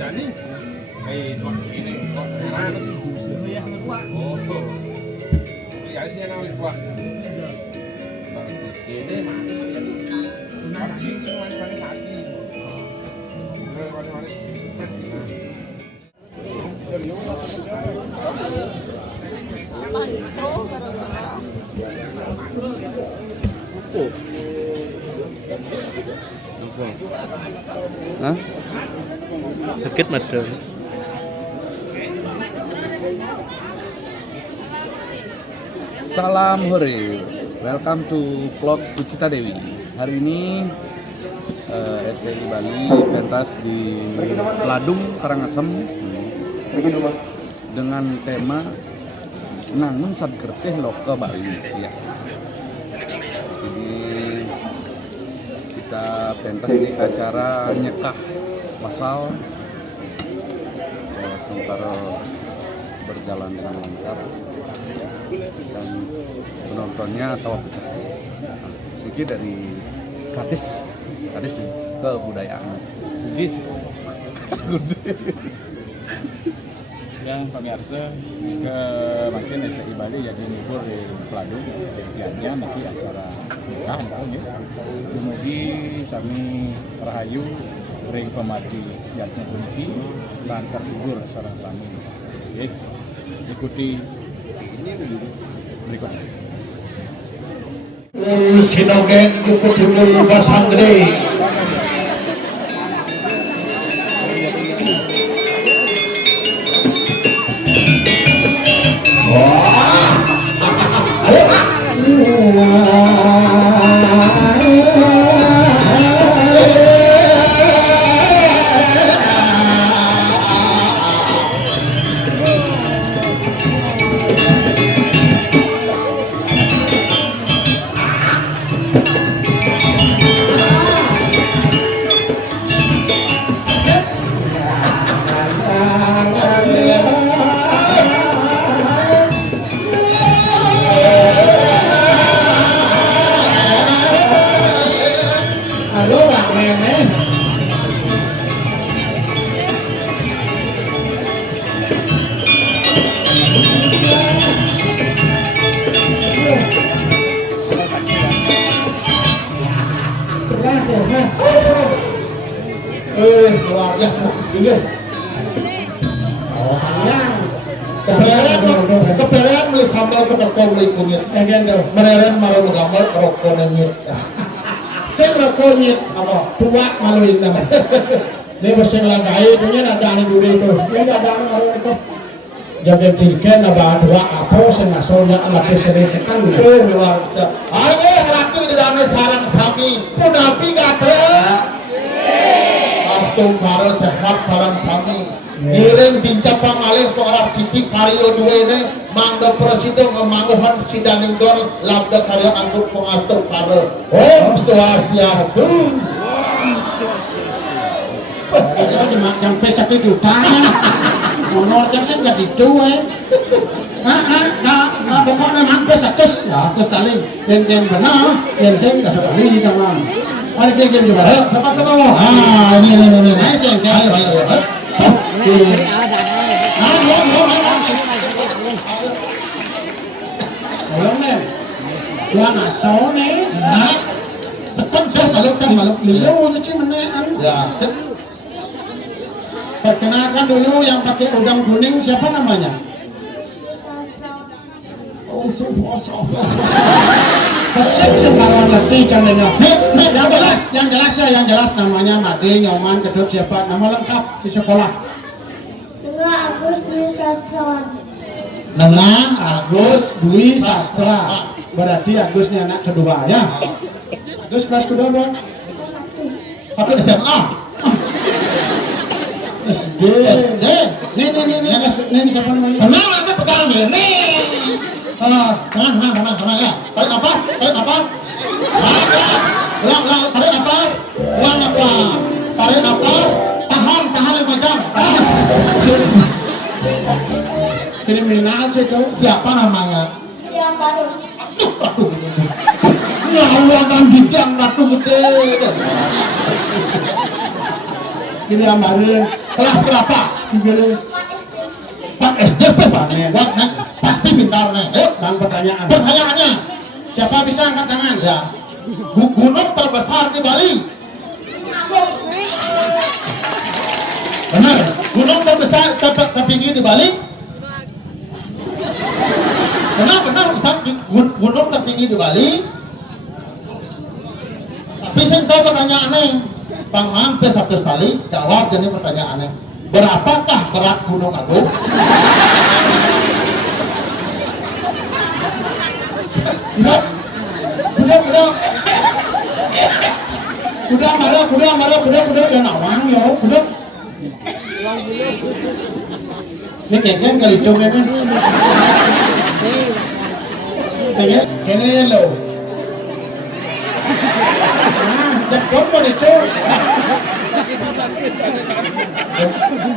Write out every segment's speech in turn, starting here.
Jadi, kok ini kok karena oh, guysnya namanya buah. Ini mati sih ini. Vaksin semua manis asli. Manis-manis. Hah? Sakit mata. Salam hore, welcome to vlog Pucita Dewi. Hari ini STI Bali pentas di Ladung Karangasem dengan tema Nangun Sadgerteh Loka Bali. Ya. Jadi kita pentas di acara nyekah masal, sementara berjalan dengan lancar dan penontonnya tawa pecah. Ini dari Kadis kebudayaan. Gudis. Ya, pemirsa ke makin STI Bali jadi libur di Peladung kegiatannya nanti acara nikah ya. Kemudian sami rahayu ring pemati yatnya kunci dan terhibur sareng sami. Oke. Ikuti berikutnya. Sinogen cukup pasang gede. Luar biasa ini. Keberean beli sambal ke toko beli kunyit. Mereren malu gambar rokok nyit. Saya rokok nyit apa? Tua maluin nama. Ini bersih lagai punya ada anu dulu itu. Ini ada anu itu. Jaga tiga naba dua apa sengasonya alat sedikit kan. Luar biasa. Ayo laki di dalam sarang sami. Punapi gak Tungkara sehat sarang kami. Giring bincang pangalih ke arah titik karyo dua ini. Mangga presiden ngemangguhan sidaning dor labda karya angkut pengatur kare. Om Swastiastu. Jadi macam pesak itu tanya. Nomor jangan nggak itu pokoknya mampir terus tali yang benar yang saya nggak suka ini teman. Hari ini juga dapat ketemu. Ini ayo. Ayo men, gua naso nih. Sepen saya malu liu itu mana? Ya. Perkenalkan dulu yang pakai udang kuning siapa namanya? Oh, Persik sembarang letih cantiknya. Yang jelas namanya Mati, Nyoman, Kedut siapa? Nama lengkap di sekolah. Nama Agus Dwi Sastra. Nama Agus Dwi Sastra. Berarti Agus ini anak kedua ya. Agus kelas kedua dong. Satu SMA. SD. Ini siapa namanya? Tenang nanti pegang ini. Tenang ya. Tarik apa? Tarik apa? Uang apa? Tarik apa? Tahan yang pegang. Kriminal aja kau. Siapa namanya? Siapa dong? Ya Allah kan bidang ratu gede. Kini amarin kelas berapa? Gini. Pak SD Pak nih, pasti pintar nih. Dan pertanyaan. Pertanyaannya, siapa bisa angkat tangan? Ya. Gunung terbesar di Bali. Benar. Gunung terbesar tertinggi di Bali. Benar. Gunung tertinggi di Bali. Tapi saya tahu pertanyaannya. Bang hampir satu sekali jawab jadi pertanyaannya. Berapakah berat Gunung Agung? Udah ya nawang ya, udah. Ini kayaknya kali coba kan? Ini lo. Jangan mau itu.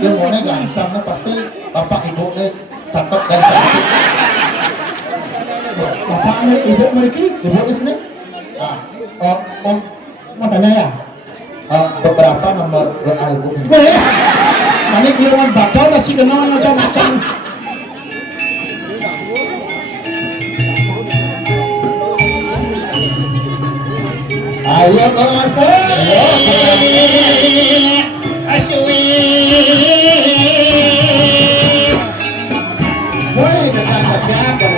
Ilmunya gampang, pasti bapak ibu nih catat dan cantik. Bapak ibu mereka, ibu di sini. Mau tanya ya? Beberapa nomor WA ibu ini. Mana kiloan bakal masih kenal macam-macam. Ayo kau Aswi. Boleh kesana siapa?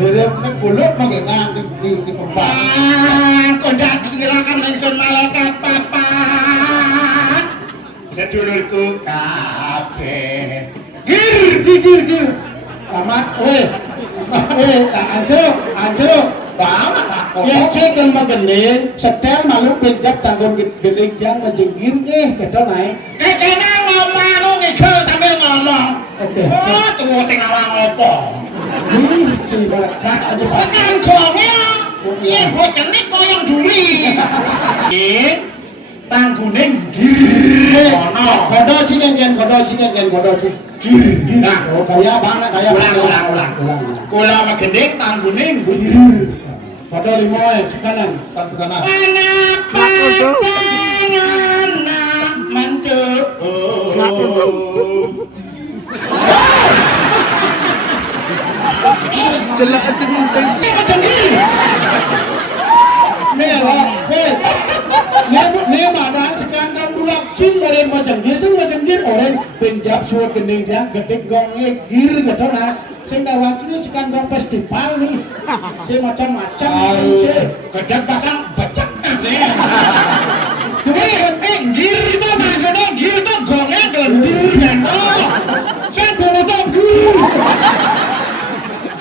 Miripnya kulit mengenang di tempat. Kondak silakan langsung malaikat papat. Sedulurku kabeh. Gir. Amat, anjir. Banget aku. Yang cek lembah gending, setel malu pinjam tanggung gending yang menjengir kita naik. Kena ngomong ngikil sambil ngomong. Oh, tunggu sing awang opo. Tekan gongnya, iya bocenik koyong duli. Tangguning gir. Kodo sini. Nah, kaya banget, ulang. Kula sama gending tangguning gir. Kodo limoy, sekanan. Kenapa anak menduk? Celak cengkeng. Nih mana sekarang bulak cing orang macam gir orang penjab suat gending dia gedek gongnya gir gitu nah. Saya waktu ini sekarang festival nih. Saya macam-macam. Gedek pasang becak sih. Gir itu maksudnya gir itu gongnya gelendir gitu. Saya boleh tahu gir.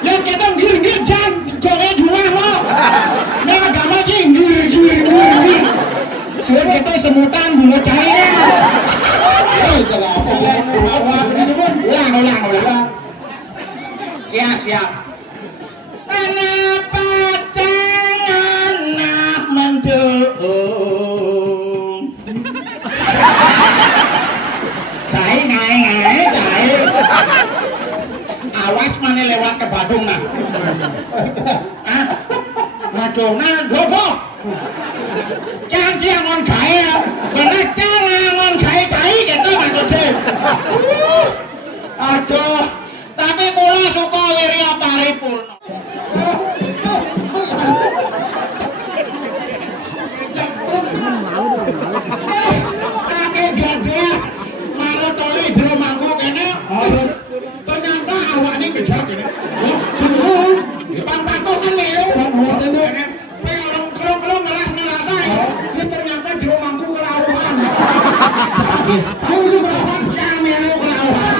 Yang kita gir jangan gongnya jual lo. Ini agama aja gir. Sudah kita semutan bulu cair. Ulang. Siap. Kenapa tangan nak mendung? Cai ngai. Awas mana lewat ke Badung nah. Ah, Madonna gobo. Jangan ngon kae, bener cara ngon kae gitu maksudnya. Aduh, tapi kula suka wirya paripurna. Ternyata awak ini kejar gini. Bang-bangku kan leo. Kelong-kelong ngerasa ya. Ini ternyata di rumahku kelauan. Tahu itu kelauan? Kamelo kelauan.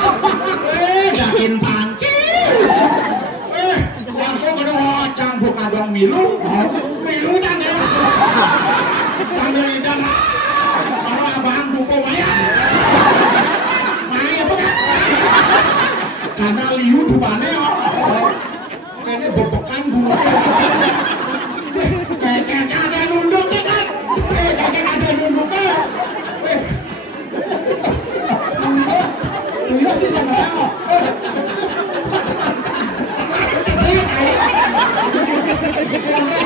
Yakin pancing. Langsung ke wajang buka dong milu. Milu dan ya. Sambil lidang. Kalau abang dukung aja. Karena liu dupane ini bebekan dua kayak ada nunduknya kan kayak ada nunduknya lihat tidak ngelengok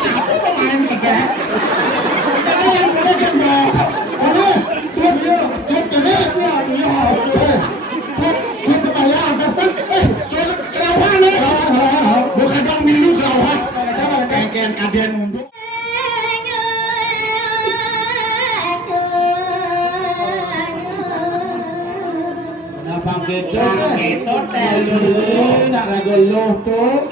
aku pemain kedek karena yang mulai kendok ini cut ini cut kepala atas kan kelauan nih bukan dong milu kelauan kayak kadean untuk Napang gitu telu nak rageluh tuh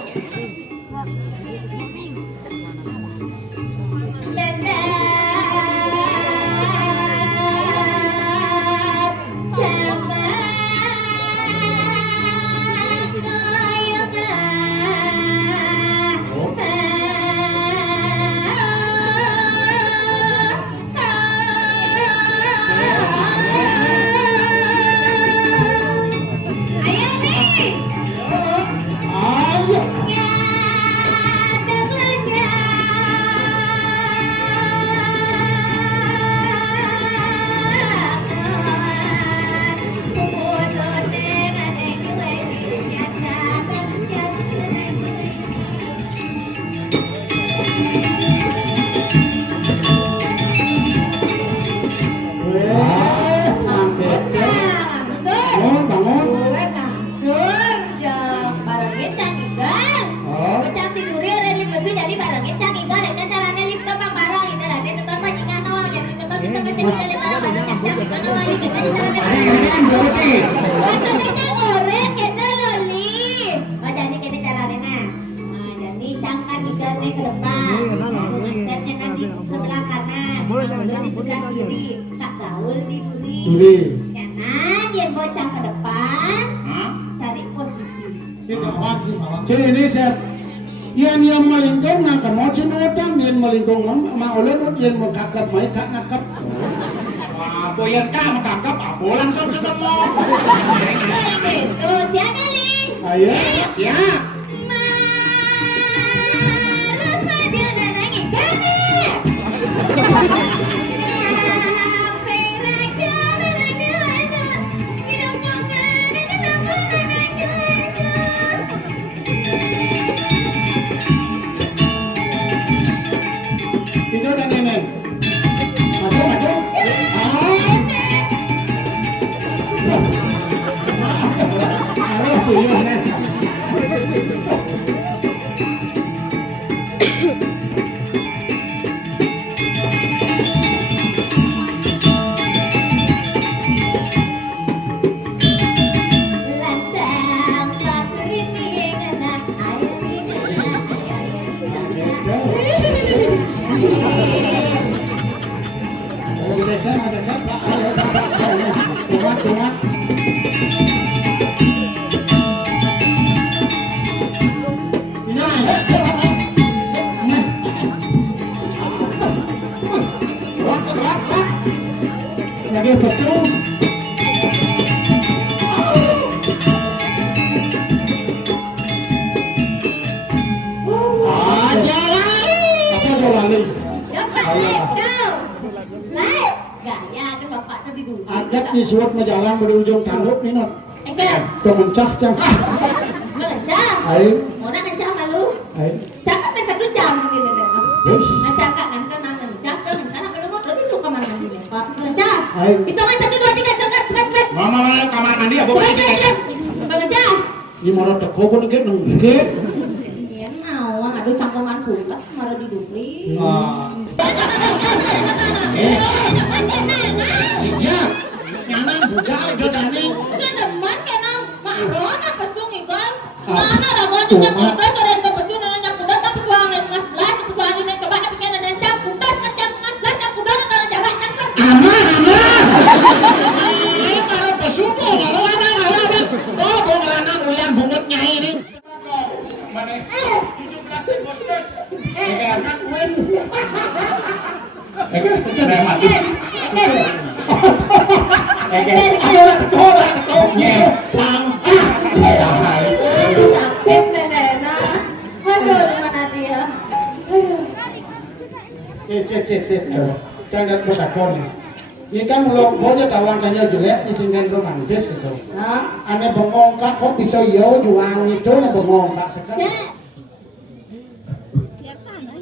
ini set yang melingkung nak mau cenotang yang melingkung mau ulun yang mau kakap mai kak nakap apa yang kak mau kakap apa langsung ke semua itu siapa nih ayo ya Lagi betul. Ajak di suat majalah berujung tanduk nih not. cho mình chắc chăng ấy ấy ấy Mama kamar mandi ya, bawa tiket. nhưng mà nó thật khô có nó kết nồng kết Aduh cangkongan kulkas malah didupli. Iya, nyaman buka udah tadi. Kan demen kenang makrona pecung ikan. Mana ada gua juga kulkas ada yang pecung nanya kuda tapi tuangin ngas belas tuang ini coba tapi kan ada jam kulkas kan ngas belas jam kuda ada jaga kan. Ama. Ini kalau pesupo kalau ada. Oh, bongrana ulian bungut nyai ini. Mana? 17 Agustus. Kan win. Sudah mati. Ayo coba nyel tang. Sakit neneknya. Aduh mana dia? Aduh. Cek. Jangan bertakon. Ini kan mulai pokoknya kawan kanya jelek di sini romantis gitu. Ane bengong kat kok bisa yo juang itu na bengong kat sekali. Lihat sana.